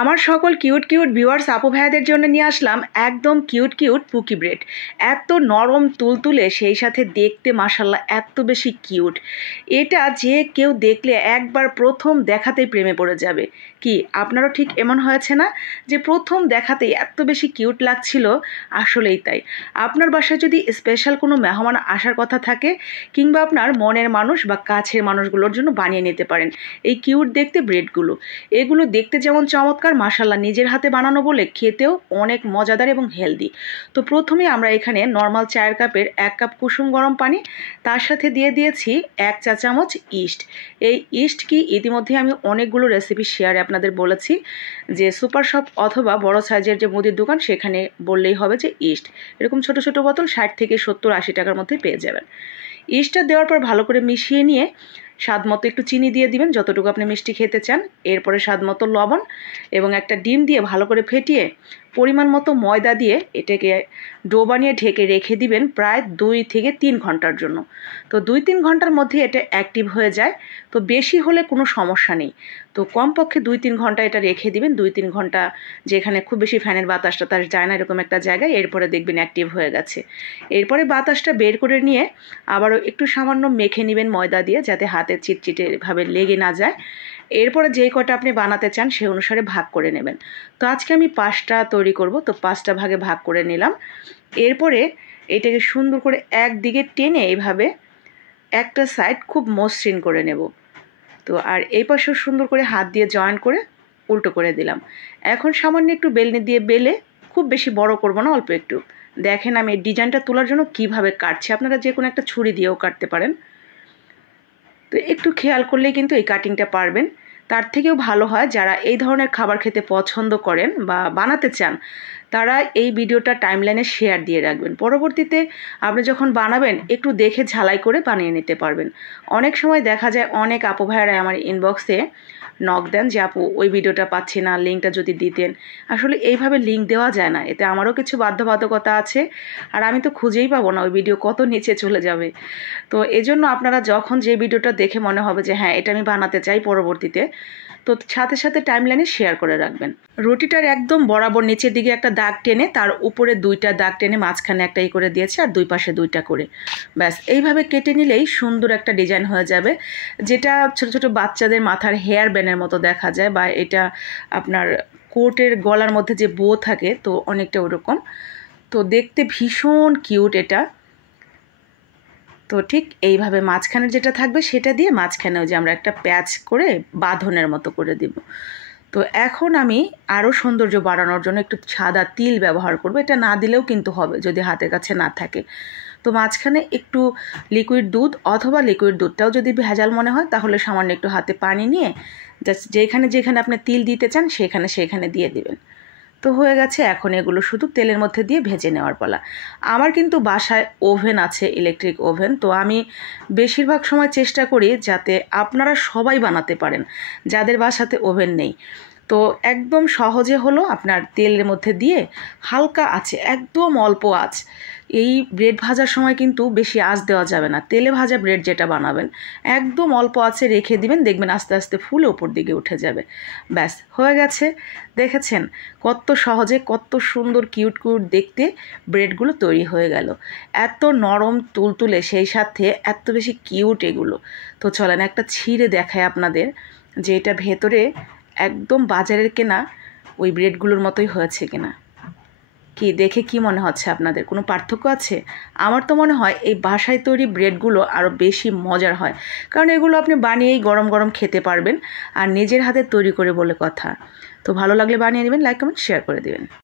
আমার সকল cute cute viewers আপু ভাইয়াদের জন্য নিয়ে আসলাম একদম কিউট কিউট পুকি ব্রেড। এত নরম তুলতুলে, সেই সাথে দেখতে মাশাল্লাহ এত বেশি কিউট। এটা যে কেউ দেখলে একবার প্রথম দেখাতেই প্রেমে পড়ে যাবে। কি আপনারও ঠিক এমন হয়েছে না যে প্রথম দেখাতেই এত বেশি কিউট লাগছিল? আসলেই তাই। আপনার বাসায় যদি স্পেশাল কোনো মেহমান আসার কথা থাকে, কিংবা আপনার মনের মানুষ বা কাছের মানুষগুলোর জন্য বানিয়ে নিতে পারেন এই কিউট দেখতে ব্রেডগুলো। এগুলো দেখতে যেমন চমৎকার, মাশাল্লাহ নিজের হাতে বানানো বলে খেতেও অনেক মজাদার এবং হেলদি। তো প্রথমে আমরা এখানে নর্মাল চায়ের কাপের 1 কাপ কুসুম গরম পানি, তার সাথে দিয়ে দিয়েছি 1 চা চামচ ইস্ট। এই ইস্ট কি ইতিমধ্যে আমি অনেকগুলো রেসিপি শেয়ারে আপনাদের বলেছি যে সুপার শপ অথবা বড় সাইজের যে মুদির দোকান সেখানে বললেই হবে যে ইস্ট। এরকম ছোট ছোট বোতল 60 থেকে 70-80 টাকার মধ্যে পেয়ে যাবেন। ইস্টটা দেওয়ার পর ভালো করে মিশিয়ে নিয়ে স্বাদ মতো একটু চিনি দিয়ে দিবেন, যতটুকু আপনি মিষ্টি খেতে চান। এরপরে স্বাদ মতো লবণ এবং একটা ডিম দিয়ে ভালো করে ফেটিয়ে পরিমাণ মতো ময়দা দিয়ে এটাকে ডো বানিয়ে ঢেকে রেখে দিবেন প্রায় 2 থেকে 3 ঘন্টার জন্য। তো 2-3 ঘন্টার মধ্যে এটা অ্যাক্টিভ হয়ে যায়। তো বেশি হলে কোনো সমস্যা নেই, তো কমপক্ষে 2-3 ঘন্টা এটা রেখে দিবেন। 2-3 ঘন্টা যেখানে খুব বেশি ফ্যানের বাতাস টাতাস যায় না, এরকম একটা জায়গায়। এরপরে দেখবেন অ্যাক্টিভ হয়ে গেছে। এরপরে বাতাসটা বের করে নিয়ে আবারও একটু সামান্য মেখে নেবেন ময়দা দিয়ে, যাতে হাতে চিটচিটেভাবে লেগে না যায়। এরপরে যেই কটা আপনি বানাতে চান সেই অনুসারে ভাগ করে নেবেন। তো আজকে আমি 5টা তৈরি করব, তো 5টা ভাগে ভাগ করে নিলাম। এরপরে এটাকে সুন্দর করে একদিকে টেনে এইভাবে একটা সাইড খুব মসৃণ করে নেব। তো আর এই পাশেও সুন্দর করে হাত দিয়ে জয়েন করে উল্টো করে দিলাম। এখন সামান্য একটু বেলনি দিয়ে বেলে, খুব বেশি বড় করব না, অল্প একটু। দেখেন আমি ডিজাইনটা তোলার জন্য কিভাবে কাটছি, আপনারা যে কোনো একটা ছুরি দিয়েও কাটতে পারেন। তো একটু খেয়াল করলেই কিন্তু এই কাটিংটা পারবেন। তার থেকেও ভালো হয় যারা এই ধরনের খাবার খেতে পছন্দ করেন বা বানাতে চান, তারা এই ভিডিওটা টাইমলাইনে শেয়ার দিয়ে রাখবেন। পরবর্তীতে আপনি যখন বানাবেন একটু দেখে ঝালাই করে বানিয়ে নিতে পারবেন। অনেক সময় দেখা যায় অনেক আপু ভাইয়ারা আমার ইনবক্সে নক দেন যে আপু ওই ভিডিওটা পাচ্ছি না, লিঙ্কটা যদি দিতেন। আসলে এইভাবে লিঙ্ক দেওয়া যায় না, এতে আমারও কিছু বাধ্যবাধকতা আছে, আর আমি তো খুঁজেই পাবো না ওই ভিডিও কত নিচে চলে যাবে। তো এজন্য আপনারা যখন যে ভিডিওটা দেখে মনে হবে যে হ্যাঁ এটা আমি বানাতে চাই পরবর্তীতে, তো সাথে সাথে টাইমলাইনে শেয়ার করে রাখবেন। রুটিটার একদম বরাবর নিচের দিকে একটা দাগ টেনে তার উপরে 2টা দাগ টেনে মাঝখানে একটাই করে দিয়েছে, আর 2 পাশে 2টা করে। ব্যাস এইভাবে কেটে নিলেই সুন্দর একটা ডিজাইন হয়ে যাবে, যেটা ছোট ছোট বাচ্চাদের মাথার হেয়ার ব্যান্ডের মতো দেখা যায়, বা এটা আপনার কোটের গলার মধ্যে যে বো থাকে, তো অনেকটা ওরকম। তো দেখতে ভীষণ কিউট এটা। তো ঠিক এইভাবে মাঝখানে যেটা থাকবে সেটা দিয়ে মাঝখানেও যে আমরা একটা প্যাচ করে বাঁধনের মতো করে দিব। তো এখন আমি আরও সৌন্দর্য বাড়ানোর জন্য একটু সাদা তিল ব্যবহার করব। এটা না দিলেও কিন্তু হবে যদি হাতের কাছে না থাকে। তো মাঝখানে একটু লিকুইড দুধ, অথবা লিকুইড দুধটাও যদি ভেজাল মনে হয় তাহলে সামান্য একটু হাতে পানি নিয়ে জাস্ট যেখানে যেখানে আপনি তিল দিতে চান সেখানে দিয়ে দিবেন। তো হয়ে গেছে। এখন এগুলো শুধু তেলের মধ্যে দিয়ে ভেজে নেওয়ার পালা। আমার কিন্তু বাসায় ওভেন আছে, ইলেকট্রিক ওভেন। তো আমি বেশিরভাগ সময় চেষ্টা করি যাতে আপনারা সবাই বানাতে পারেন যাদের বাসাতে ওভেন নেই। তো একদম সহজে হলো, আপনার তেলের মধ্যে দিয়ে হালকা আছে, একদম অল্প আঁচ। এই ব্রেড ভাজার সময় কিন্তু বেশি আঁচ দেওয়া যাবে না, তেলে ভাজা ব্রেড যেটা বানাবেন একদম অল্প আঁচে রেখে দিবেন, দেখবেন আস্তে আস্তে ফুলে উপর দিকে উঠে যাবে। ব্যাস হয়ে গেছে। দেখেছেন কত সহজে, কত সুন্দর কিউট কিউট দেখতে ব্রেডগুলো তৈরি হয়ে গেল। এত নরম তুলতুলে, সেই সাথে এত বেশি কিউট এগুলো। তো চলেন একটা ছিঁড়ে দেখায় আপনাদের যে এটা ভেতরে একদম বাজারের কেনা ওই ব্রেডগুলোর মতোই হয়েছে কিনা। কি দেখে কি মনে হচ্ছে আপনাদের? কোনো পার্থক্য আছে? আমার তো মনে হয় এই বাসায় তৈরি ব্রেডগুলো আরও বেশি মজার হয়, কারণ এগুলো আপনি বানিয়েই গরম গরম খেতে পারবেন, আর নিজের হাতে তৈরি করে বলে কথা। তো ভালো লাগলে বানিয়ে নেবেন, লাইক কমেন্ট শেয়ার করে দেবেন।